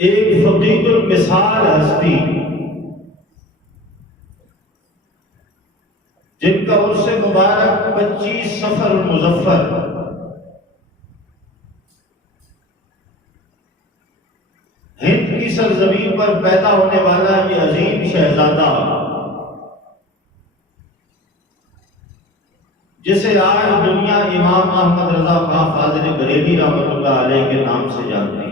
ایک فقید المثال ہستی جن کا عرص مبارک 25 صفر المظفر ہند کی سرزمین پر پیدا ہونے والا یہ عظیم شہزادہ، جسے آج دنیا امام احمد رضا خان فاضل بریلوی رحمۃ اللہ علیہ کے نام سے جانتی ہے،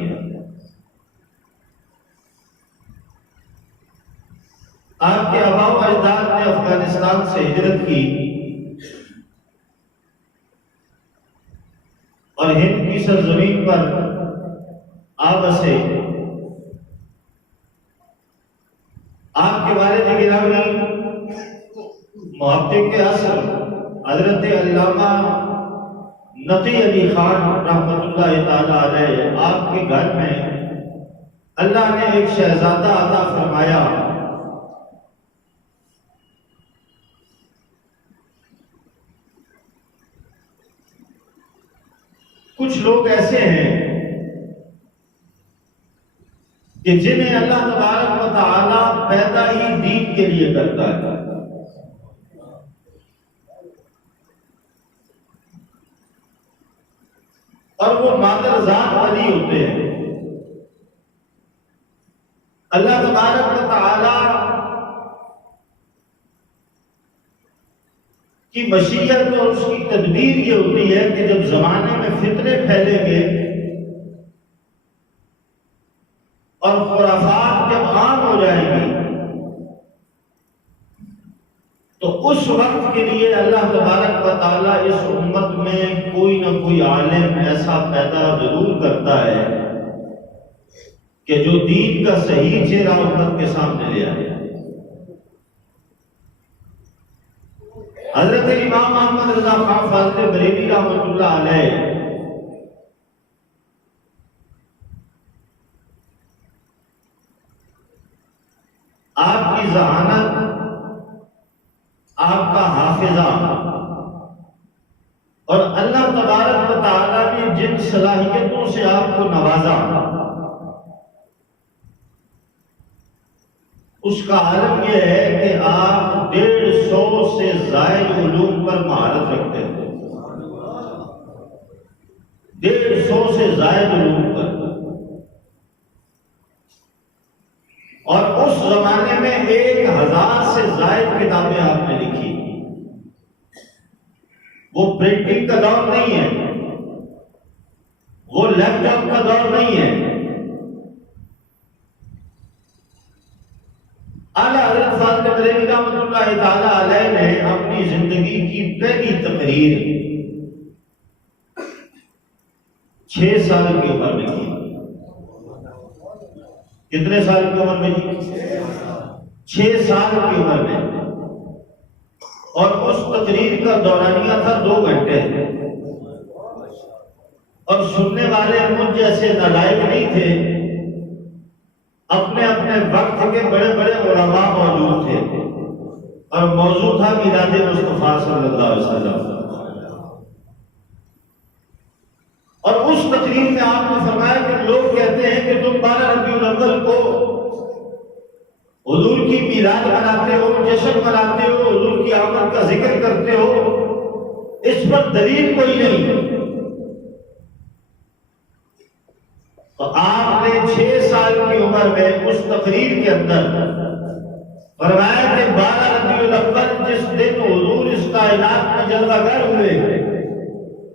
آپ کے آباء و اجداد نے افغانستان سے ہجرت کی اور ہند کی سرزمین پر آ بسے۔ آپ کے والد گرامی محقق عصر حضرت علامہ نقی علی خان رحمۃ اللہ تعالی علیہ، آپ کے گھر میں اللہ نے ایک شہزادہ عطا فرمایا۔ کچھ لوگ ایسے ہیں کہ جنہیں اللہ تبارک و تعالی پیدا ہی دین کے لیے کرتا ہے، اور وہ مادر ذات علی ہوتے ہیں۔ اللہ تبارک و تعالی کی مشیت اور اس کی تدبیر یہ ہوتی ہے کہ جب زمانے میں فتنے پھیلیں گے اور خرافات جب عام ہو جائیں گی تو اس وقت کے لیے اللہ تبارک و تعالی اس امت میں کوئی نہ کوئی عالم ایسا پیدا ضرور کرتا ہے کہ جو دین کا صحیح چہرہ امت کے سامنے لے آئے۔ حضرت امام احمد رضا خان فاضل بریلوی رحمۃ اللہ علیہ آپ کی ذہانت، آپ کا حافظہ اور اللہ تبارک و تعالی نے جن صلاحیتوں سے آپ کو نوازا، اس کا عالم یہ ہے کہ آپ 150 سے زائد علوم پر مہارت رکھتے ہیں، 150 سے زائد علوم پر، اور اس زمانے میں 1000 سے زائد کتابیں آپ نے لکھی۔ وہ پرنٹنگ کا دور نہیں ہے، وہ لیپ ٹاپ کا دور نہیں ہے۔ اعلیٰ حضرت فاضل بریلوی رحمۃ اللہ تعالی علیہ نے اپنی زندگی کی پہلی تقریر 6 سال کی عمر میں کی۔ کتنے سال کی عمر میں جی؟ 6 سال کی عمر میں، اور اس تقریر کا دورانیہ تھا 2 گھنٹے، اور سننے والے مجھ جیسے نالائق نہیں تھے، اپنے اپنے وقت کے بڑے بڑے علماء موجود تھے، اور موضوع تھا میلاد مصطفیٰ صلی اللہ علیہ وسلم۔ اور اس تقریر میں آپ نے فرمایا کہ لوگ کہتے ہیں کہ تم 12 ربیع الاول کو حضور کی میلاد مناتے ہو، جشن مناتے ہو، حضور کی آمد کا ذکر کرتے ہو، اس پر دلیل کوئی نہیں۔ تو آپ نے 6 سال کی عمر میں اس تقریر کے اندر فرمایا کہ 12 ربیع الاول جس دن حضور اس کائنات میں جلوہ گر ہوئے،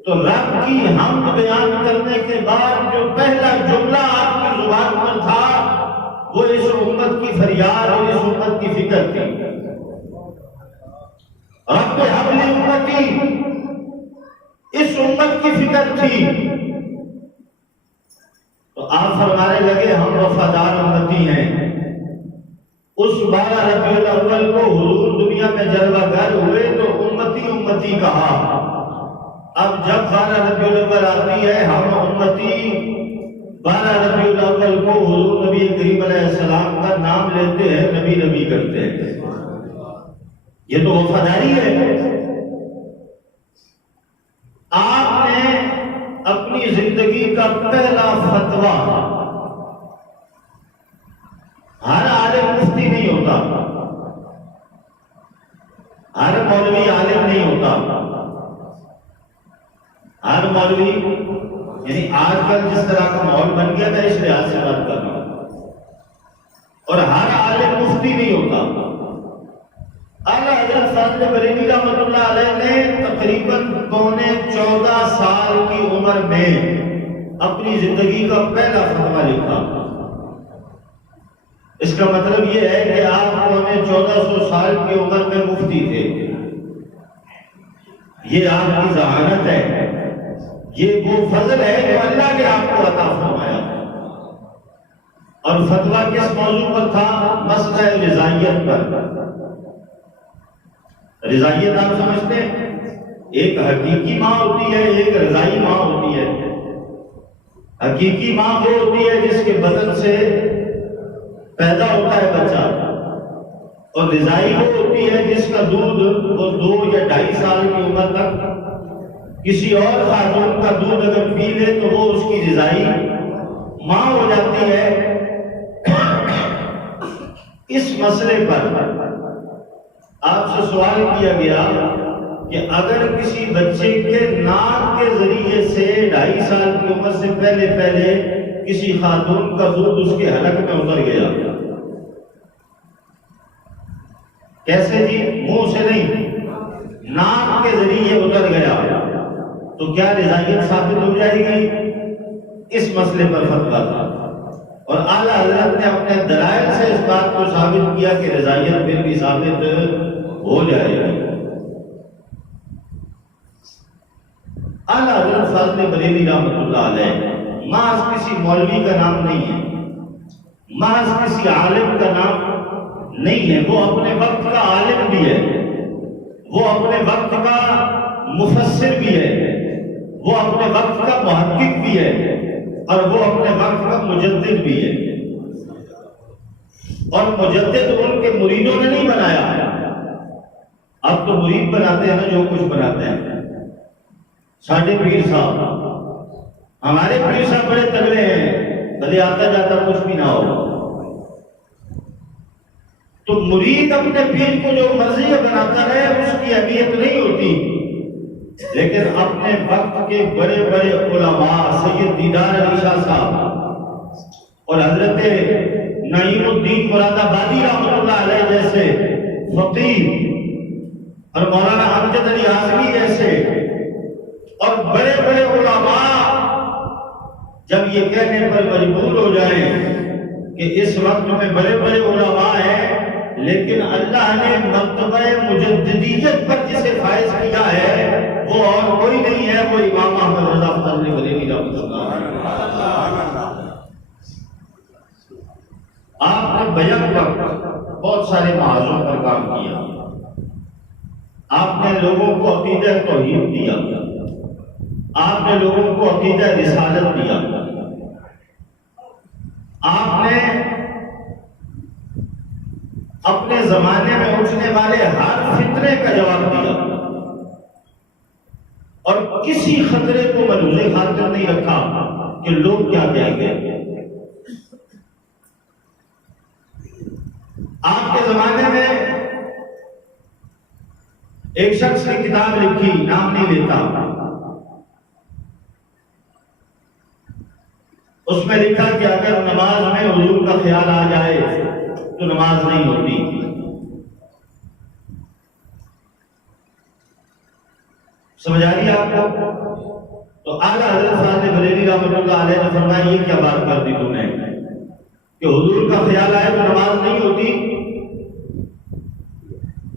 تو رب کی حمد بیان کرنے کے بعد جو پہلا جملہ آپ کی زبان پر تھا وہ اس امت کی فریاد اور اس امت کی فکر تھی۔ رب حبل امتی، اس امت کی فکر تھی۔ تو آپ فرمانے لگے ہم وفادار امتی ہیں۔ اس 12 ربیع الاول کو حضور دنیا میں جلوہ گر ہوئے تو امتی امتی کہا۔ اب جب 12 ربیع الاول آتی ہے، ہم امتی 12 ربیع الاول کو حضور نبی کریم علیہ السلام کا نام لیتے ہیں، نبی نبی کرتے ہیں۔ یہ تو وفاداری ہے۔ آپ نے اپنی زندگی کا پہلا فتویٰ ہوتا، ہر مولوی عالم نہیں ہوتا، ہر مولوی یعنی آج کل جس طرح کا ماحول بن گیا میں اس لحاظ سے بات کر رہا ہوں، اور ہر عالم مفتی نہیں ہوتا۔ اعلیٰ حضرت فاضل بریلوی رحمۃ اللہ علیہ نے تقریباً 14 سال کی عمر میں اپنی زندگی کا پہلا فتویٰ لکھا۔ اس کا مطلب یہ ہے کہ آپ 1400 سال کی عمر میں مفتی تھے، یہ آپ کی ذہانت ہے، یہ وہ فضل ہے جو اللہ نے آپ کو عطا فرمایا۔ اور فتویٰ کس موضوع پر تھا؟ مسئلہ رضائیت پر۔ رضائیت آپ سمجھتے ہیں، ایک حقیقی ماں ہوتی ہے، ایک رضائی ماں ہوتی ہے۔ حقیقی ماں وہ ہوتی ہے جس کے بدن سے پیدا ہوتا ہے بچہ، اور رضائی وہ ہوتی ہے جس کا دودھ وہ 2 یا 2.5 سال کی عمر تک کسی اور خاتون کا دودھ اگر پی لے تو وہ اس کی رضائی ماں ہو جاتی ہے۔ اس مسئلے پر آپ سے سوال کیا گیا کہ اگر کسی بچے کے ناک کے ذریعے سے 2.5 سال کی عمر سے پہلے کسی خاتون کا دودھ اس کے حلق میں اتر گیا، کیسے جی؟ منہ سے نہیں، ناک کے ذریعے اتر گیا، تو کیا رضائیت ثابت ہو جائے گی؟ اس مسئلے پر فتویٰ تھا، اور اعلیٰ حضرت نے اپنے دلائل سے اس بات کو ثابت کیا کہ رضائیت پھر بھی ثابت ہو جائے گی۔ اعلیٰ حضرت فاضل بریلوی رحمۃ اللہ علیہ محض کسی مولوی کا نام نہیں ہے، محض کسی عالم کا نام نہیں ہے، وہ اپنے وقت کا عالم بھی ہے، وہ اپنے وقت کا مفسر بھی ہے، وہ اپنے وقت کا محقق بھی ہے، اور وہ اپنے وقت کا مجدد بھی ہے۔ اور مجدد ان کے مریدوں نے نہیں بنایا، اب تو مرید بناتے ہیں نا جو کچھ بناتے ہیں۔ ساڈے پیر صاحب، ہمارے پیر صاحب بڑے تگڑے ہیں، بھلے آتا جاتا کچھ بھی نہ ہو، تو مرید اپنے پیر کو جو مرضی بناتا ہے اس کی اہمیت نہیں ہوتی، لیکن اپنے وقت کے بڑے بڑے علماء سید دیدار علی شاہ صاحب اور حضرت نعیم الدین مراد آبادی رحمۃ اللہ علیہ جیسے فقیہ، اور مولانا امجد علی اعظمی جیسے اور بڑے بڑے علماء جب یہ کہنے پر مجبور ہو جائیں کہ اس وقت میں بڑے بڑے علماء ہیں، لیکن اللہ نے مرتبہ مجددیت پر جسے فائز کیا ہے وہ اور کوئی نہیں ہے، وہ امام احمد رضا فاضل بریلوی رحمۃ اللہ۔ آپ نے بیان پر بہت سارے محاذوں پر کام کیا، آپ نے لوگوں کو عقیدہ توحید دیا، آپ نے لوگوں کو عقیدہ رسالت دیا، آپ نے اپنے زمانے میں اٹھنے والے ہر فتنے کا جواب دیا، اور کسی خطرے کو ملحوظ خاطر نہیں رکھا کہ لوگ کیا کہیں گے۔ آپ کے زمانے میں ایک شخص نے کتاب لکھی، نام نہیں لیتا، اس میں لکھا کہ اگر نماز میں حضور کا خیال آ جائے تو نماز نہیں ہوتی۔ سمجھ آ رہی ہے آپ کو؟ تو اعلیٰ حضرت فاضل بریلوی رحمۃ اللہ علیہ نے فرمایا یہ کیا بات کر دی تم نے کہ حضور کا خیال آئے تو نماز نہیں ہوتی؟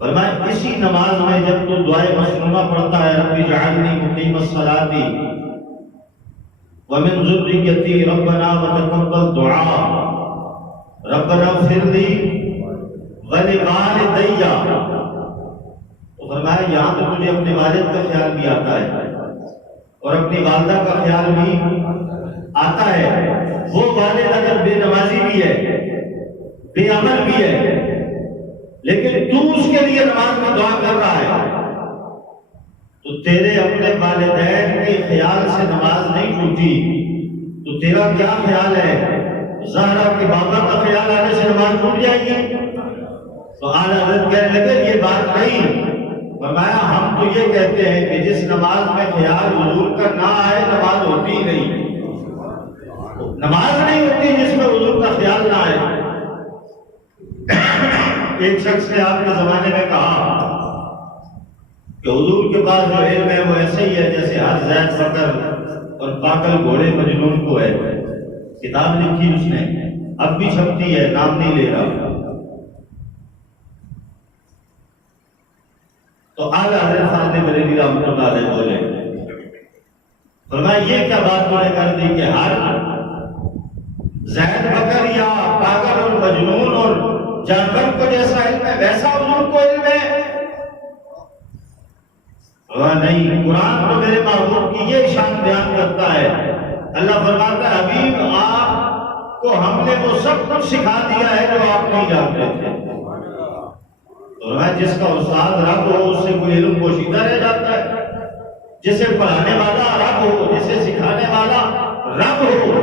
فرمایا اسی نماز میں جب تو دعائے مسنونہ پڑھتا ہے، رب اجعلنی مقیم الصلاۃ ومن ذریتی ربنا وتقبل دعا ربنا اغفر لی ولوالدی، تو فرمایا یہاں تو تجھے اپنے والد کا خیال بھی آتا ہے اور اپنی والدہ کا خیال بھی آتا ہے، وہ والد اگر بے نمازی بھی ہے، بے عمل بھی ہے، لیکن تو اس کے لیے نماز میں دعا کر رہا ہے، تو تیرے اپنے والدین کے خیال سے نماز نہیں ٹوٹی، تو تیرا کیا خیال ہے؟ زہرا کے بابا کا خیال آنے سے نماز ٹوٹ جائے گی؟ تو اعلیٰ حضرت کہنے لگے یہ بات نہیں، فرمایا ہم تو یہ کہتے ہیں کہ جس نماز میں خیال حضور کا نہ آئے نماز ہوتی ہی نہیں، نماز نہیں ہوتی جس میں حضور کا خیال نہ آئے۔ ایک شخص نے آپ کے زمانے میں کہا کہ حضور کے پاس جو علم ہے وہ ایسے ہی ہے جیسے ہر زید بکر اور پاگل گھوڑے مجنون کو ہے۔ کتاب لکھی اس نے، اب بھی چھپتی ہے، نام نہیں لے رہا۔ تو اعلیٰ حضرت خواجہ بریلوی رحمۃ اللہ علیہ بولے، فرمایا یہ کیا بات تو نے کر دی کہ ہر زید بکر یا پاگل اور مجنون اور جانور کو جیسا علم ہے ویسا حضور کو علم ہے؟ نہیں، قرآن تو میرے محبوب کی یہ شان بیان کرتا ہے۔ اللہ فرماتا ہے حبیب آپ کو ہم نے وہ سب کچھ سکھا دیا ہے جو آپ نہیں جانتے تھے۔ جس کا استاد رب ہو اس سے کوئی علم پوشیدہ رہ جاتا ہے، جسے پڑھانے والا رب ہو، جسے سکھانے والا رب ہو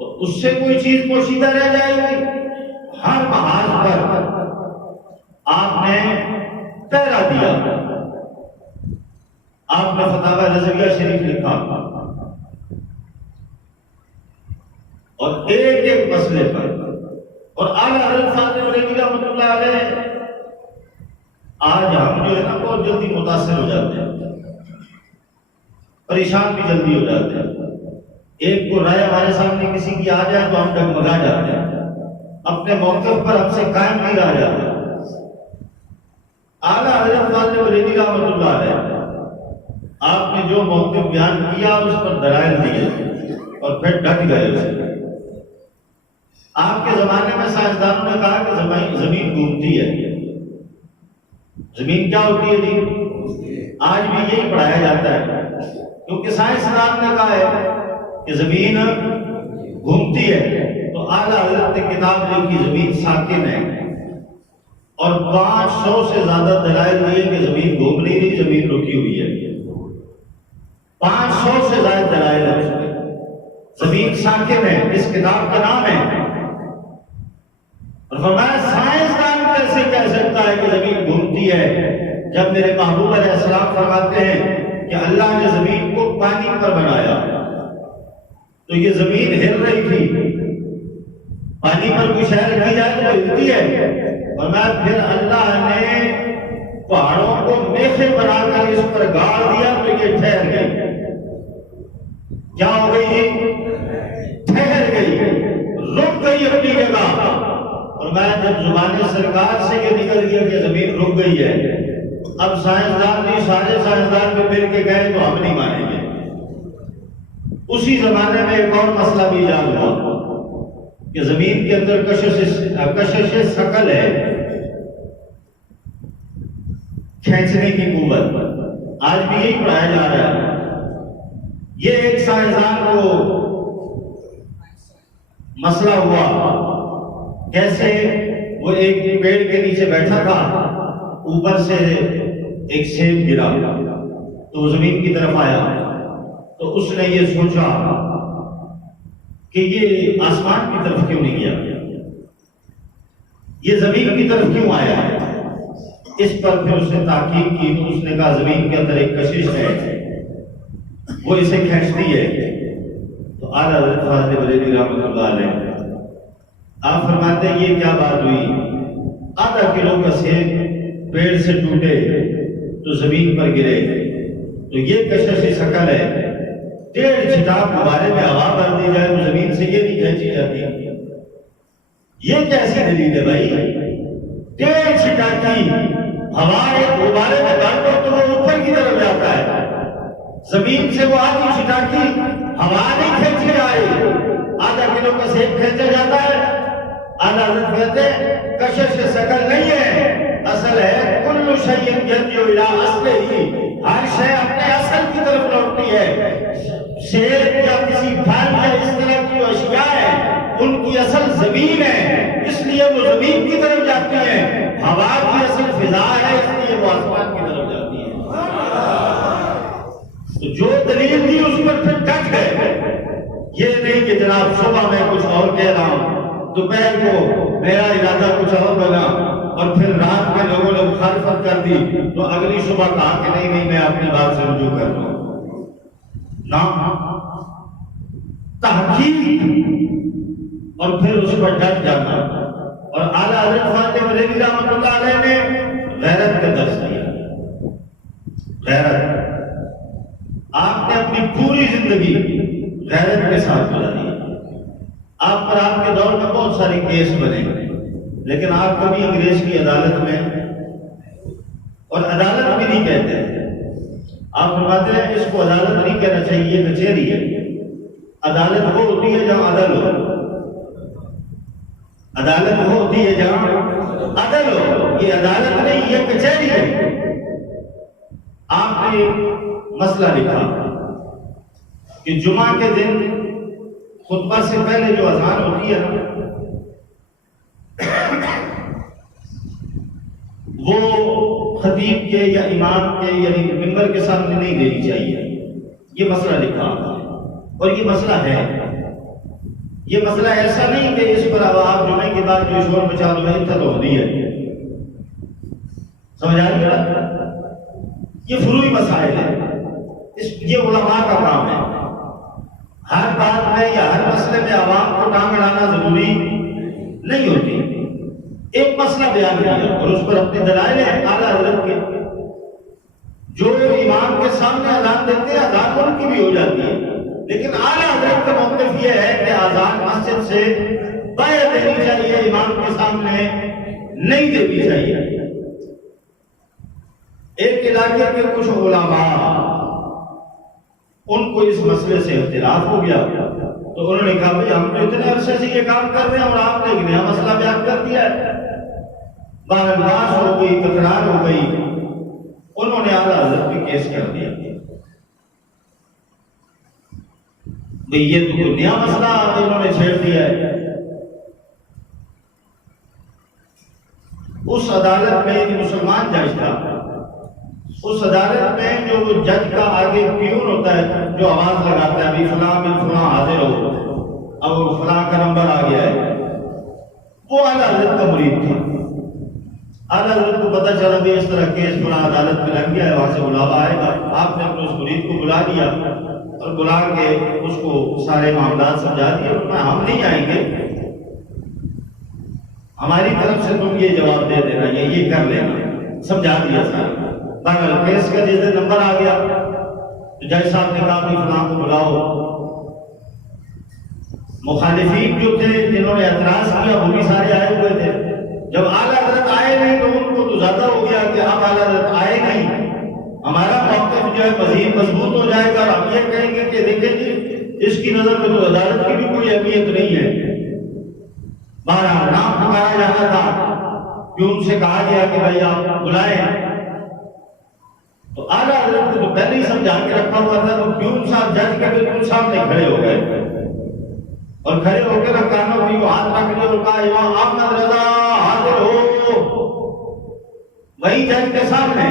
تو اس سے کوئی چیز پوشیدہ رہ جائے گی؟ ہر محاذ پر آپ نے پہرا دیا۔ آپ نے فتاوی رضویہ شریف لکھا اور ایک ایک مسئلے پر، اور اعلیٰ حضرت خواجہ بریلوی رحمۃ اللہ علیہ آج ہم جو ہے نا بہت جلدی متاثر ہو جاتے ہیں، پریشان بھی جلدی ہو جاتے ہیں۔ ایک کو رائے ہمارے سامنے کسی کی آ جائے تو ہم ڈگمگا جاتے ہیں، اپنے موقف پر ہم سے قائم نہیں رہ جاتے۔ اعلیٰ حضرت خواجہ بریلوی رحمۃ اللہ علیہ آپ نے جو موقف بیان کیا اس پر دلائل دیے اور پھر ڈٹ گئے اسے۔ آپ کے زمانے میں سائنسدانوں نے کہا کہ زمین گھومتی ہے۔ زمین کیا ہوتی ہے جی؟ آج بھی یہی پڑھایا جاتا ہے، کیونکہ سائنسدان نے کہا ہے کہ زمین گھومتی ہے۔ تو اعلیٰ حضرت نے کتاب لکھی زمین ساکن ہے، اور 500 سے زیادہ دلائل دیے کہ زمین گھوم نہیں رہی، زمین رکی ہوئی ہے۔ 500 سے زیادہ دلائل ہے اس میں۔ زمین ساکن ہے، اس کتاب کا نام ہے۔ اور فرمایا سائنسدان کیسے کہہ سکتا ہے کہ زمین گھومتی ہے جب میرے محبوب علیہ السلام فرماتے ہیں کہ اللہ نے زمین کو پانی پر بنایا تو یہ زمین ہل رہی تھی، پانی پر کوئی شے رکھی جائے تو ہلتی ہے۔ فرمایا پھر اللہ نے پہاڑوں کو میخیں بنا کر اس پر گاڑ دیا تو یہ ٹھہر گئی۔ کیا ہو گئی جی؟ ٹھہر گئی، رک گئی اپنی جگہ۔ اور میں جب زبان سرکار سے یہ نکل گیا کہ زمین رک گئی ہے، اب سائنسدان بھی سارے سائنسدان بھی مل کے گئے تو ہم نہیں مانیں گے۔ اسی زمانے میں ایک اور مسئلہ بھی ایجاد ہوا کہ زمین کے اندر کشش ثقل ہے، کھینچنے کی قوت۔ آج بھی یہی پڑھایا جا رہا ہے۔ یہ ایک سائنسدان کو مسئلہ ہوا، کیسے وہ ایک پیڑ کے نیچے بیٹھا تھا، اوپر سے ایک سیب گرا تو وہ زمین کی طرف آیا، تو اس نے یہ سوچا کہ یہ آسمان کی طرف کیوں نہیں گیا، یہ زمین کی طرف کیوں آیا ہے۔ اس پر پھر اس نے تحقیق کی تو اس نے کہا زمین کے اندر ایک کشش ہے، وہ اسے کھینچتی ہے۔ تو اعلیٰ حضرت خواجہ بریلوی رحمۃ اللہ علیہ آپ فرماتے ہیں یہ کیا بات ہوئی؟ آدھا کلو کا سیب پیڑ سے ٹوٹے تو زمین پر گرے تو یہ کشش ثقل ہے، 1.5 چھٹاپ غبارے میں ہوا بھر دی جائے تو زمین سے یہ نہیں کھینچی جاتی۔ یہ کیسی دلیل ہے بھائی؟ 1.5 چھٹاکی ہوا ایک غبارے میں بھر دو تو وہ اوپر کی طرف جاتا ہے، زمین سے وہ آدھی چھٹاکی ہوا نہیں کھینچی جائے، آدھا کلو کا سیب کھینچا جاتا ہے۔ اعلیٰ حضرت کہتے ہیں کشش ثقل نہیں ہے، اصل ہے کل شیء یرجع الی اصلہ، ہر شے اپنے اصل کی طرف لوٹتی ہے۔ سیب یا کسی پھل یا اس طرح کی جو اشیاء ہیں ان کی اصل زمین ہے، اس لیے وہ زمین کی طرف جاتی ہے۔ ہوا کی اصل فضا ہے، اس لیے وہ آسمان کی طرف جاتی ہے۔ تو جو دلیل دی اس پر پھر ڈٹ گئے، یہ نہیں کہ جناب صبح میں کچھ اور کہہ رہا ہوں، دوپہر کو میرا ارادہ کچھ اور بنا، اور پھر رات میں لوگوں نے مخالفت کر دی تو اگلی صبح کہا کہ نہیں نہیں میں اپنی بات سے رجوع کر لوں. نہ تحقیق اور پھر اس پر ڈٹ جانا. اور اعلیٰ حضرت خواجہ بریلوی رحمۃ اللہ علیہ نے غیرت کا درس دیا. غیرت آپ نے اپنی پوری زندگی غیرت کے ساتھ گزاری. آپ پر آپ کے دور میں بہت سارے کیس بنے لیکن آپ کبھی انگریز کی عدالت میں، اور عدالت بھی نہیں کہتے آپ فرماتے ہیں اس کو عدالت نہیں کہنا چاہیے، یہ کچہری ہے. عدالت وہ ہوتی ہے جہاں عدل ہو. عدالت وہ ہوتی ہے جہاں عدل ہو. یہ عدالت نہیں، یہ کچہری ہے. آپ نے مسئلہ لکھا کہ جمعہ کے دن خطبہ سے پہلے جو اذان ہوتی ہے وہ خطیب کے یا امام کے یعنی ممبر کے سامنے نہیں دینی چاہیے. یہ مسئلہ لکھا اور یہ مسئلہ ہے. یہ مسئلہ ایسا نہیں کہ اس پر آپ جمعے کے بعد جو شور مچا دو اتنا تو ہوتی ہے. سمجھ آ گیا؟ یہ فروعی مسائل ہے. یہ علماء کا کام ہے. ہر بات میں یا ہر مسئلے میں عوام کو ٹانگ اڑانا ضروری نہیں ہوتی. ایک مسئلہ بیان کیا اور اس پر اپنے دلائل ہیں اعلیٰ حضرت کے. جو امام کے سامنے اذان دیتے ہیں اذان ان کی بھی ہو جاتی ہے لیکن اعلیٰ حضرت کا موقف یہ ہے کہ اذان مسجد سے باہر دینی چاہیے، امام کے سامنے نہیں دینی چاہیے. ایک علاقے کے کچھ علماء ان کو اس مسئلے سے اختلاف ہو گیا تو انہوں نے کہا بھائی ہم تو اتنے عرصے سے یہ کام کر رہے ہیں اور آپ نے ایک نیا مسئلہ بیان کر دیا ہے. بحث ہو گئی، تکرار ہو گئی. انہوں نے اعلیٰ حضرت پہ کیس کر دیا بھئی یہ تو کوئی نیا مسئلہ انہوں نے چھیڑ دیا ہے. اس عدالت میں ایک مسلمان جج تھا. اس عدالت میں جو جج کا آگے پیون ہوتا ہے جو آواز لگاتا ہے ابھی فلاں بن فلاں حاضر ہو، اب فلاں کا نمبر آ گیا ہے، وہ اعلیٰ حضرت کا مرید تھا. اعلیٰ حضرت کو پتہ چلا بھی اس طرح کیس فلاں عدالت میں لگ گیا ہے، وہاں سے بلاوا آئے گا. آپ نے اپنے اس مرید کو بلا لیا اور بلا کے اس کو سارے معاملات سمجھا دیے. ہم نہیں آئیں گے، ہماری طرف سے تم یہ جواب دے دینا، یہ کر لینا. سمجھا دیا سارا. بہرحال کیس کا جس دن نمبر آ گیا تو جج صاحب نے کہا کہ فلاں کو بلاؤ. مخالفین جو تھے جنہوں نے اعتراض کیا وہ بھی سارے آئے ہوئے تھے. جب اعلیٰ حضرت آئے نہیں تو ان کو تو زیادہ ہو گیا کہ اب اعلیٰ حضرت آئے نہیں، ہمارا موقف جو ہے مزید مضبوط ہو جائے گا اور ہم یہ کہیں گے کہ دیکھیں جی اس کی نظر میں تو عدالت کی بھی کوئی اہمیت نہیں ہے. بہرحال نام پکارا جانا تھا کہ ان سے کہا گیا کہ بھائی آپ بلائیں. تو اعلیٰ حضرت کو تو پہلے ہی سمجھا کے رکھا ہوا تھا تو پیون صاحب جج کے بالکل سامنے کھڑے ہو گئے اور کھڑے ہو کے کانوں کی ہاتھ رکھ لیا اور کہا امام احمد رضا حاضر ہو. وہی جج کے سامنے.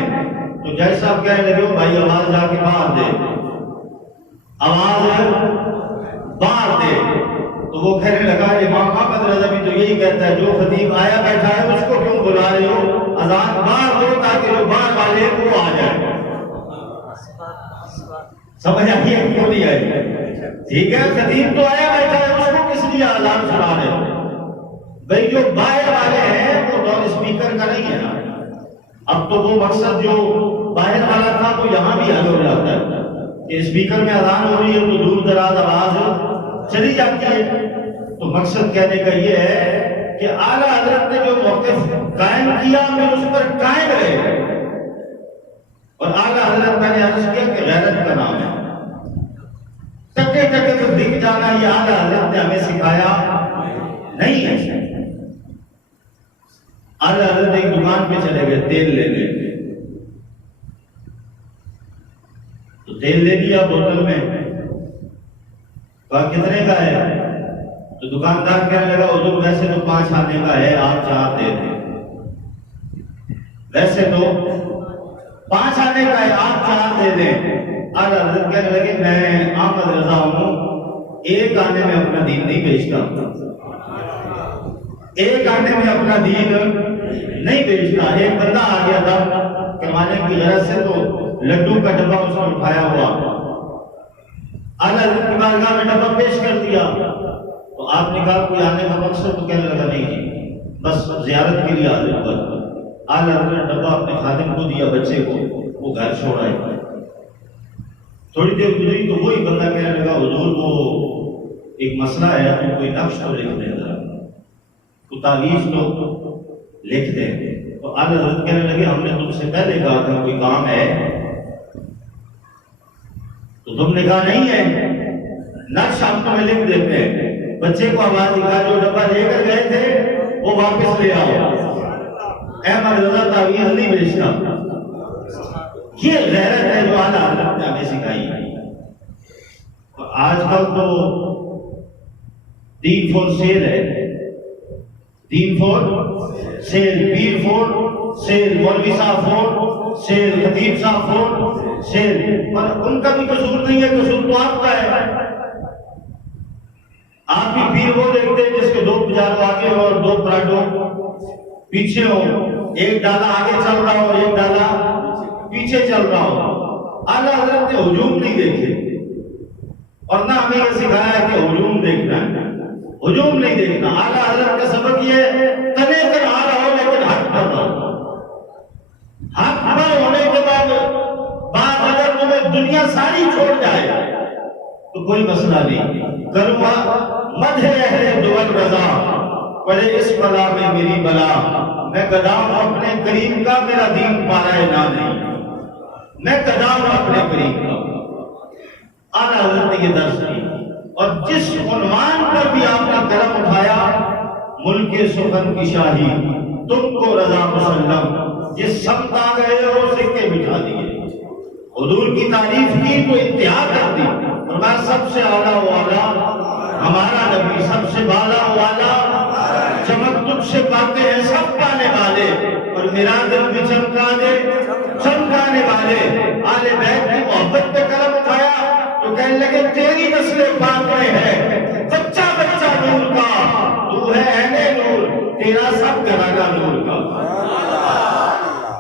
تو جج صاحب کہنے لگے بھائی آواز جا کے باہر دے، آواز باہر دے. تو وہ کہنے لگا امام احمد رضا بھی تو یہی کہتا ہے جو خطیب آیا بیٹھا ہے اس کو کیوں بلا رہے ہو، اذان باہر دو تاکہ جو باہر والے وہ آ جائے. سمجھ آئی ہے کیوں نہیں آئی؟ ٹھیک ہے خطیب تو آیا بیٹھا ہے اس کو کس لیے اذان سنا رہے ہو؟ بھائی جو باہر والے ہیں وہ تو اسپیکر کا نہیں ہے نا. اب تو وہ مقصد جو باہر والا تھا وہ یہاں بھی حل ہو جاتا ہے کہ اسپیکر میں اذان ہو رہی ہے تو دور دراز آواز چلی جاتی ہے. تو مقصد کہنے کا یہ ہے کہ اعلیٰ حضرت نے جو موقف قائم کیا میں اس پر قائم رہے. اور اعلیٰ حضرت میں نے عرض کیا کہ غیرت کا نام ہے. ٹکے ٹکے تو دکھ جانا یہ اعلیٰ حضرت نے ہمیں سکھایا نہیں ہے. اعلیٰ حضرت ایک دکان پہ چلے گئے تیل لینے. تو تیل لے لیا بوتل میں. کہا کتنے کا ہے؟ تو دکاندار کہنے لگا حضور ویسے تو 5 آنے کا ہے، آپ 4 دے دیں. ویسے تو 5 آنے کا ہے، آپ 4 دے دیں. اعلیٰ حضرت کہنے لگے میں احمد رضا ہوں، 1 آنے میں اپنا دین نہیں بیچتا. 1 آنے میں اپنا دین نہیں بیچتا. ایک بندہ آ گیا تھا کروانے کی غرض سے تو لڈو کا ڈبہ اس نے اٹھایا ہوا اعلیٰ حضرت کی بارگاہ میں ڈبہ پیش کر دیا. تو آپ نے کہا کوئی آنے کا مقصد؟ تو کہنے لگا نہیں بس زیارت کے لیے حاضر ہوا. اعلیٰ حضرت نے ڈبہ اپنے خادم کو دیا, بچے کو, وہ گھر چھوڑ آئے. تھوڑی دیر گزری تو وہی بندہ کہنے لگا حضور وہ ایک مسئلہ ہے, تو کوئی نقش تو لکھ دیں ذرا, تو تعویذ تو لکھ دیں. تو اعلیٰ حضرت کہنے لگے ہم نے تم سے پہلے کہا تھا کوئی کام ہے, تو تم نے کہا نہیں ہے, نقش ہم تمہیں لکھ دیتے ہیں. بچے کو آواز دکھا جو ڈبہ لے کر گئے تھے وہ واپس لے آؤ. احمد رضا تعویذ نہیں بیچتا. یہ غیرت ہے جو اعلیٰ حضرت نے ہمیں سکھائی ہے. آج کل تو دین فور سیل ہے, دین فور سیل, پیر فور سیل, مولوی صاحب فور سیل, خطیب صاحب فور سیل. پر ان کا بھی قصور نہیں ہے, قصور تو آپ کا ہے. آپ بھی پیر وہ دیکھتے ہیں جس کے دو پجارو آگے ہو اور دو پراڈو پیچھے ہو, ایک ڈالا آگے چل رہا ہو ایک ڈالا پیچھے چل رہا ہو. اعلیٰ حضرت نے ہجوم نہیں دیکھے, اور نہ ہمیں یہ سکھایا ہے کہ ہجوم دیکھنا ہے, ہجوم نہیں دیکھنا. اعلیٰ حضرت کا سبق یہ ہے تنے کر آ رہا ہو لیکن حق پر رہو. حق پر ہونے کے بعد اگر تمہیں دنیا ساری چھوڑ جائے تو کوئی مسئلہ نہیں. کروا مدح اہل دول رضا پڑے اس بلا میں میری بلا, میں گدا ہوں اپنے کریم کا, میرا دین پارا نہ نہیں, میں گدا ہوں اپنے کریم کا. اعلیٰ حضرت نے یہ درس دی. اور جس عنوان پر بھی آپ نے قلم اٹھایا, ملک سخن کی شاہی تم کو رضا مسلم, جس سمت آ گئے ہو سکے بٹھا دیے. حضور کی تعریف کی تو انتہا کر دی, فرمایا سب سے اعلیٰ والا ہمارا نبی, سب سے بالا والا, چمک تجھ سے پاتے ہیں سب پانے والے, اور میرا دل بھی چمکانے والے. آل بیت کی محبت پہ قلم اٹھایا تو کہنے لگے تیری نسل پاک میں ہے بچہ بچہ نور کا, تو ہے اہل نور, تیرا سب گھرانہ نور کا.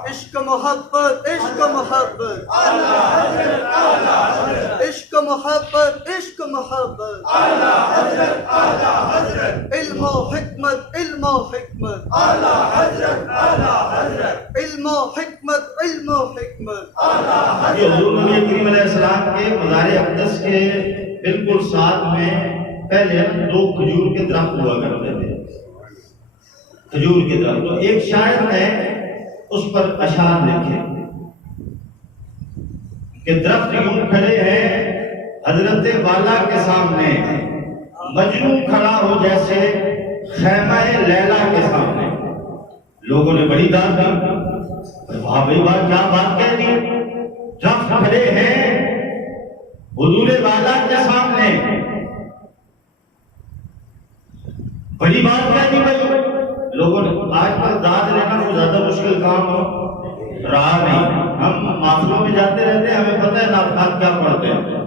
عشق محبت عشق محبت عشق محبت عشق محبت علم و حکمت علم و حکمت علم و حکمت علم و حکمت. یہ حضور نبی کریم علیہ السلام کے مزار اقدس کے بالکل ساتھ میں پہلے دو کھجور کے درخت ہوا کرتے تھے, کھجور کے درخت. تو ایک شاعر نے اس پر اشعار لکھے کہ درخت یوں کھڑے ہیں حضرت والا کے سامنے, مجنوں کھڑا ہو جیسے خیمہ لیلا کے سامنے. لوگوں نے بڑی داد دی, واہ بھائی واہ کیا بات کہہ دی, درخت کھڑے ہیں حضور والا کے سامنے, بڑی بات کہہ دی بھائی. لوگوں نے آج کل داد لینا کوئی زیادہ مشکل کام رہا نہیں. ہم محفلوں میں جاتے رہتے ہیں, ہمیں پتہ ہے نعت کیا پڑھتے ہیں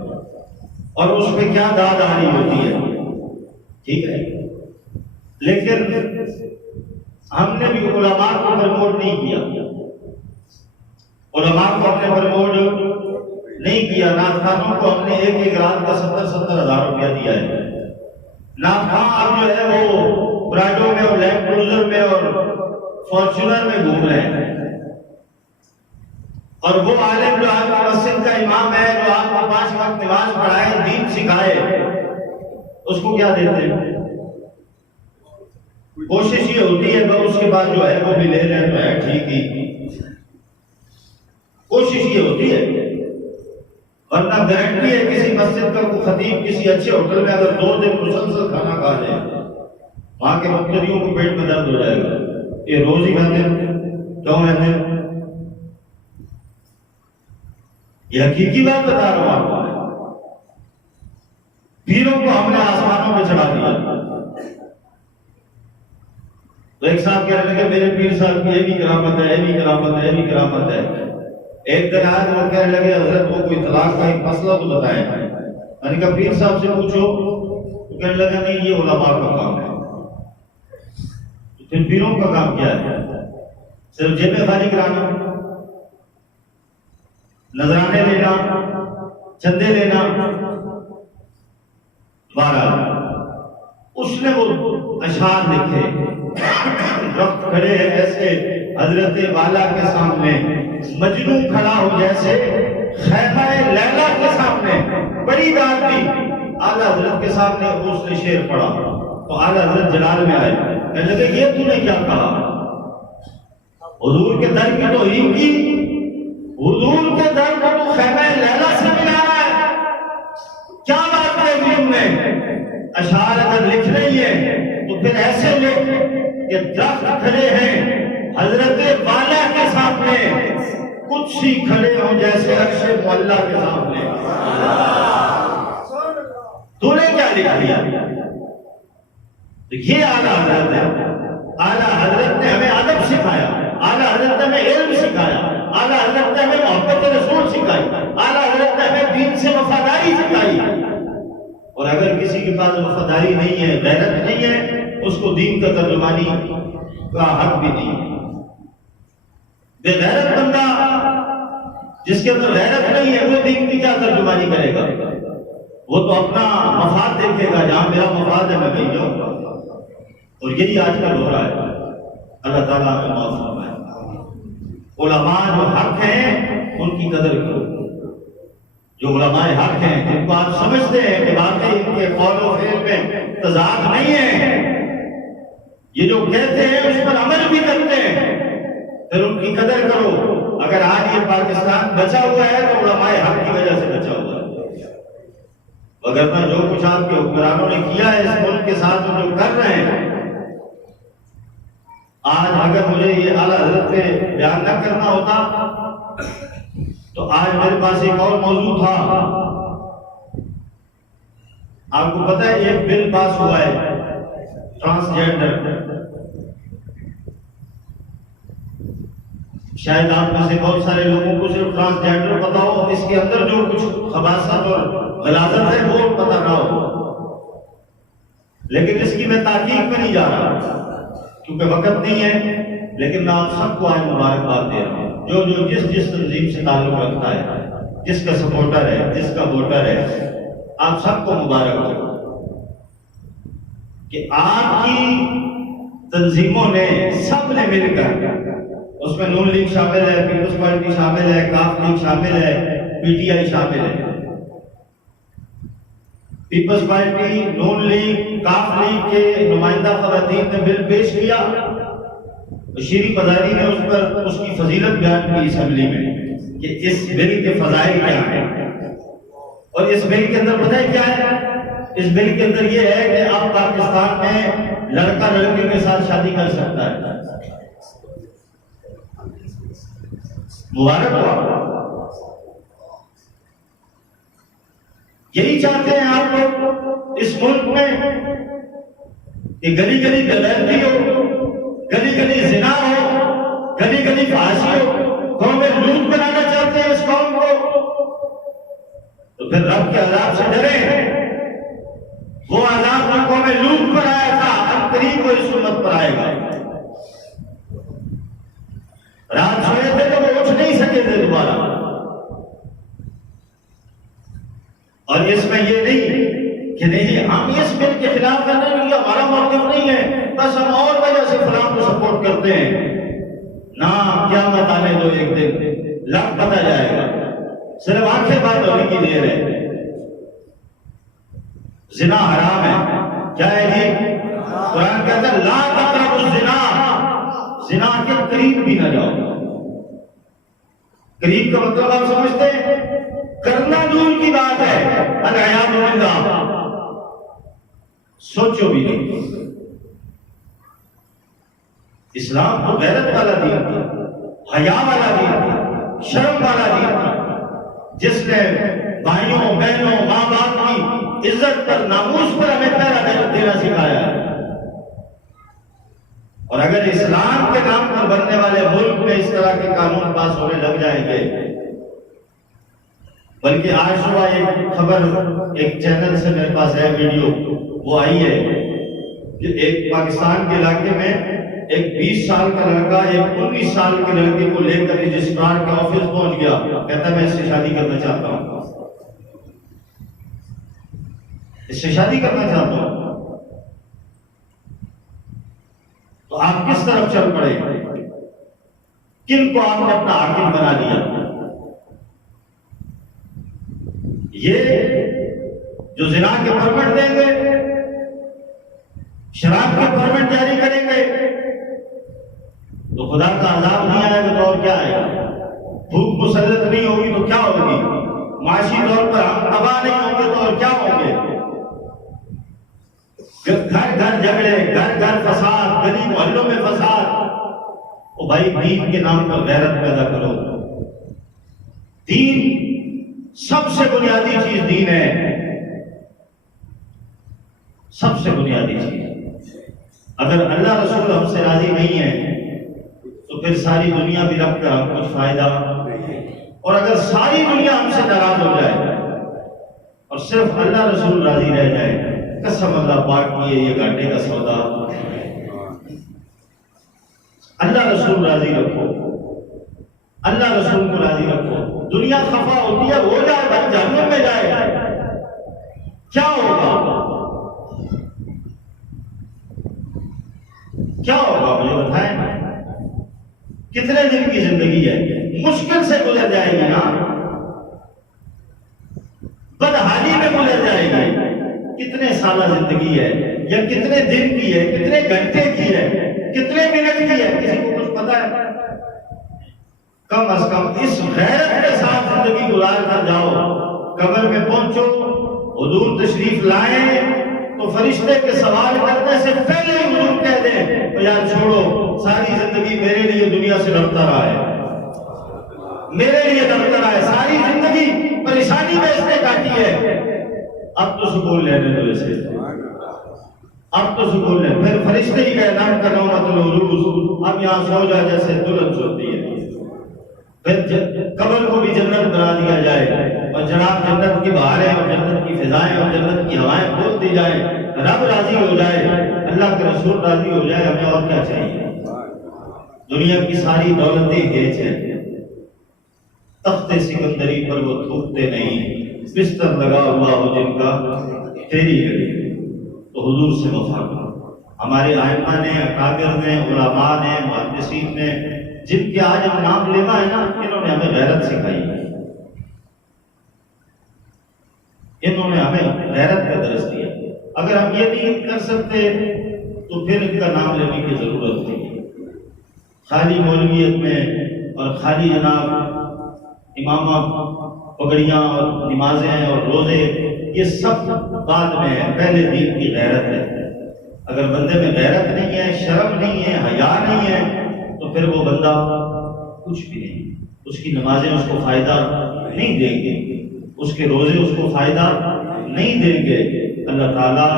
اور اس پہ کیا داد آ رہی ہوتی ہے, ٹھیک ہے. لیکن ہم نے بھی علماء کو پرموٹ نہیں کیا, علماء کو ہم نے پرموٹ نہیں کیا. نعت خانوں کو ہم نے ایک ایک رات کا 70-70 ہزار روپیہ دیا ہے. نعت خان اب جو ہے وہ پراڈو میں اور لینڈ کروزر میں اور فارچونر میں گھوم رہے ہیں, اور وہ عالم جو آپ کی مسجد کا امام ہے, جو آپ کو 5 وقت نماز پڑھائے, دین سکھائے, اس کو کیا دیتے ہیں؟ کوشش یہ ہوتی ہے کہ اس کے بعد جو ہے وہ بھی لے لیں تو ہے ٹھیک ہی, کوشش یہ ہوتی ہے. ورنہ گارنٹی ہے کسی مسجد کا کوئی خطیب کسی اچھے ہوٹل میں اگر 2 دن مسلسل کھانا کھا لے, وہاں کے مقتدیوں کو پیٹ میں درد ہو جائے گا. یہ روز ہی کہتے ہیں, کیوں کہتے ہیں؟ یہ حقیقی بات بتا رہا ہوں آپ کو. پیروں کو ہم نے آسمانوں میں چڑھا دیا. تو ایک صاحب کہہ رہے ہیں کہ میرے پیر صاحب کی یہ بھی کرامت ہے, یہ بھی کرامت ہے, یہ بھی کرامت ہے. ایک دن آج وہ کہنے لگے حضرت وہ کوئی طلاق کا ایک مسئلہ تو بتائیں. میں نے کہا پیر صاحب سے پوچھو. تو کہنے لگا نہیں یہ علماء کا کام ہے. تو پھر پیروں کا کام کیا ہے؟ صرف جیبیں خالی کرانا، نذرانے لینا، چندے لینا، بہرحال اس نے وہ اشعار لکھے، وقت کھڑے ہیں ایسے حضرت والا کے سامنے، مجنوں کھڑا ہو جیسے خیمہ لیلا کے سامنے، بڑی بات تھی۔ اعلیٰ حضرت کے سامنے اس نے شعر پڑھا تو اعلیٰ حضرت جلال میں آئے، کہنے لگے یہ تو نے کیا کہا؟ حضور کے در کی توہین کی، حضور کے در کو تو خیمہ لیلا سے ملا رہا ہے، کیا بات ہے تم نے؟ اشعار اگر لکھ رہی ہے تو پھر ایسے لکھ کہ درخت کھڑے ہیں حضرت والا کے سامنے، قدسی کھڑے ہوں جیسے عرش معلیٰ کے سامنے۔ تو نے کیا لکھ دیا؟ یہ اعلیٰ حضرت ہے۔ اعلیٰ حضرت نے ہمیں ادب سکھایا، اعلیٰ حضرت نے ہمیں علم سکھایا، اعلیٰ حضرت نے ہمیں محبت رسول سکھائی، اعلیٰ حضرت نے ہمیں دین سے وفاداری سکھائی۔ اور اگر کسی کے پاس وفاداری نہیں ہے، غیرت نہیں ہے، اس کو دین کا ترجمانی کا حق بھی نہیں ہے۔ بے غیرت بندہ جس کے اندر غیرت نہیں ہے وہ دین کی کیا ترجمانی کرے گا؟ وہ تو اپنا مفاد دیکھے گا، جہاں میرا مفاد ہے میں وہیں جاؤں گا۔ اور یہی آج کل ہو رہا ہے۔ اللہ تعالیٰ ہمیں معاف فرمائے۔ علماء جو حق ہیں ان کی قدر کرو، جو علماء حق ہیں جن کو آپ سمجھتے ہیں کہ واقعی ان کے قول و فعل میں تضاد نہیں ہے، یہ جو کہتے ہیں اس پر عمل بھی کرتے ہیں، پھر ان کی قدر کرو۔ اگر آج یہ پاکستان بچا ہوا ہے تو علماء حق کی وجہ سے بچا ہوا ہے، وگرنہ جو کچھ آپ کے حکمرانوں نے کیا ہے اس ملک کے ساتھ جو کر رہے ہیں، آج اگر مجھے یہ اعلیٰ حضرت پہ بیان نہ کرنا ہوتا تو آج میرے پاس ایک اور موضوع تھا۔ آپ کو پتہ ہے ایک بل پاس ہوا ہے ٹرانسجینڈر، شاید آپ میں سے بہت سارے لوگوں کو صرف ٹرانسجینڈر پتا ہو، اس کے اندر جو کچھ خباثت اور غلاظت ہے وہ پتہ نہ ہو، لیکن اس کی میں تحقیق میں نہیں جا رہا کیونکہ وقت نہیں ہے، لیکن میں آپ سب کو آج مبارکباد دے رہا ہوں، جو جس تنظیم سے تعلق رکھتا ہے، جس کا سپورٹر ہے، جس کا ووٹر ہے، آپ سب کو مبارک ہو کہ آپ کی تنظیموں نے، سب نے مل کر، اس میں نون لیگ شامل ہے، پیپلز پارٹی شامل ہے، کاف لیگ شامل ہے، پی ٹی آئی شامل ہے، پیپلز پارٹی، نون لیگ، کاف لیگ کے نمائندہ خواتین نے بل پیش کیا، شیری بزاری نے اس پر اس کی فضیلت بیان کی اسمبلی میں کہ اس بل کے فضائل کیا ہیں، اور اس بل کے اندر پتہ ہے کیا ہے؟ اس بل کے اندر یہ ہے کہ اب پاکستان میں لڑکا لڑکی کے ساتھ شادی کر سکتا ہے۔ مبارک ہو، یہی چاہتے ہیں آپ لوگ اس ملک میں کہ گلی گلی بغیرتی ہو، گلی گلی زنا ہو، گلی گلی فحاشی ہو، قومیں لوٹ بنانا چاہتے ہیں اس قوم کو، تو پھر رب کے عذاب سے ڈریں۔ وہ عذاب جو قومیں لوٹ پر آیا تھا اب قریب وہ اس امت پر آئے گا۔ رات سوئے تھے تو وہ اٹھ نہیں سکے تھے دوبارہ، اور اس میں یہ نہیں کہ نہیں ہم اس بل کے خلاف کرنے کے لیے ہمارا موقف نہیں ہے، بس ہم اور وجہ سے فلاں کو سپورٹ کرتے ہیں۔ نہ قیامت آنے دو، ایک دن لگ پتہ جائے گا، صرف آنکھیں بند ہونے کی دیر ہے۔ زنا حرام ہے، کیا ہے جی؟ قرآن کہتا ہے لا تقربوا الزنا، زنا کے قریب بھی نہ جاؤ۔ قریب کا مطلب آپ سمجھتے ہیں؟ کرنا دور کی بات ہے، العیاذ باللہ، سوچو بھی نہیں۔ اسلام تو غیرت والا دین تھا، حیا والا دین تھا، شرم والا دین تھا، جس نے بھائیوں بہنوں ماں باپ کی عزت پر، ناموس پر ہمیں پہرا دینا سکھایا ہے۔ اور اگر اسلام کے نام پر بننے والے ملک میں اس طرح کے قانون پاس ہونے لگ جائیں گے، بلکہ آج صبح ایک خبر ایک چینل سے میرے پاس ہے، ویڈیو وہ آئی ہے کہ ایک پاکستان کے علاقے میں ایک 20 سال کا لڑکا ایک 19 سال کے لڑکے کو لے کر رجسٹرار کے آفس پہنچ گیا، کہتا ہے میں اس سے شادی کرنا چاہتا ہوں، اس سے شادی کرنا چاہتا ہوں۔ تو آپ کس طرف چل پڑے؟ کن کو آپ نے اپنا حاکم بنا لیا؟ یہ جو زنا کے پرمٹ دیں گے، شراب کے پرمٹ جاری کریں گے، تو خدا کا عذاب نہیں آئے گا تو اور کیا آئے گا؟ بھوک مسلط نہیں ہوگی تو کیا ہوگی؟ معاشی طور پر ہم تباہ نہیں ہوں گے تو اور کیا ہوں گے؟ گھر گھر جھگڑے، گھر گھر فساد، گلی محلوں میں فساد۔ او بھائی دین کے نام پر غیرت پیدا کرو۔ دین سب سے بنیادی چیز دین ہے، سب سے بنیادی چیز۔ اگر اللہ رسول ہم سے راضی نہیں ہے تو پھر ساری دنیا بھی رکھ کر ہم کچھ فائدہ، اور اگر ساری دنیا ہم سے ناراض ہو جائے اور صرف اللہ رسول راضی رہ جائے، قسم اللہ پاک کی یہ گھاٹے کا سودا۔ اللہ رسول راضی رکھو، اللہ رسول کو راضی رکھو۔ دنیا خفا ہوتی ہے، ہو جائے بھائی جہنم میں جائے، کیا ہوگا؟ کیا ہوگا مجھے بتائیں؟ کتنے دن کی زندگی ہے؟ مشکل سے گزر جائے گی نا، بدحالی میں گزر جائے گی۔ کتنے سالہ زندگی ہے، یا کتنے دن کی ہے، کتنے گھنٹے کی ہے، کتنے منٹ کی ہے، کسی کو کچھ پتا ہے؟ کم از کم اس غیرت کے ساتھ زندگی گزار کر جاؤ۔ قبر میں پہنچو، حضور تشریف لائیں تو فرشتے کے سوال کرنے سے پہلے ہی حضور کہہ دیں تو یار چھوڑو، ساری زندگی میرے لیے دنیا سے لڑتا رہا ہے، میرے لیے لڑتا رہا ہے، ساری زندگی پریشانی میں اس نے کاٹی ہے، اب تو سکون لینے دو اسے، اب تو سکون لے۔ پھر فرشتے ہی کہے نام کا نومت العروس، اب یہاں سو جا جیسے دلہن سوتی ہے۔ پھر قبر کو بھی جنت بنا دیا جائے، اور جناب جنت کی بہاریں اور جنت کی فضائیں اور جنت کی ہوائیں کھول دی جائیں، رب راضی ہو جائے، اللہ کے رسول راضی ہو جائے، ہمیں اور کیا چاہیے؟ دنیا کی ساری دولتیں ہیچ ہیں، تخت سکندری پر وہ تھوکتے نہیں، بستر لگا ہوا ہو جن کا تیری گھڑی، تو حضور سے وفا کرو۔ ہمارے ائمہ نے، اکابر نے، علماء نے، محدثین نے، جن کے آج ہم نام لینا ہے نا، انہوں نے ہمیں غیرت سکھائی ہے، انہوں نے ہمیں غیرت کا درس دیا۔ اگر ہم یہ نہیں کر سکتے تو پھر ان کا نام لینے کی ضرورت نہیں۔ خالی مولویت میں اور خالی جناب امامہ، پگڑیاں اور نمازیں اور روزے، یہ سب بعد میں ہے، پہلے دین کی غیرت ہے۔ اگر بندے میں غیرت نہیں ہے، شرم نہیں ہے، حیا نہیں ہے، تو پھر وہ بندہ کچھ بھی نہیں، اس کی نمازیں اس کو فائدہ نہیں دیں گے، اس کے روزے اس کو فائدہ نہیں دیں گے۔ اللہ تعالیٰ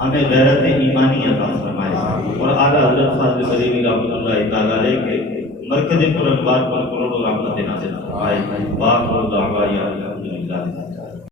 ہمیں غیرت ایمانی عطا فرمائے، اور اعلیٰ حضرت فاضل بریلوی رحمۃ اللہ تعالیٰ علیہ کے مرکز پر انوار پر کروڑوں رحمتیں نازل فرمائے۔ باقی دعوایا الحمدللہ۔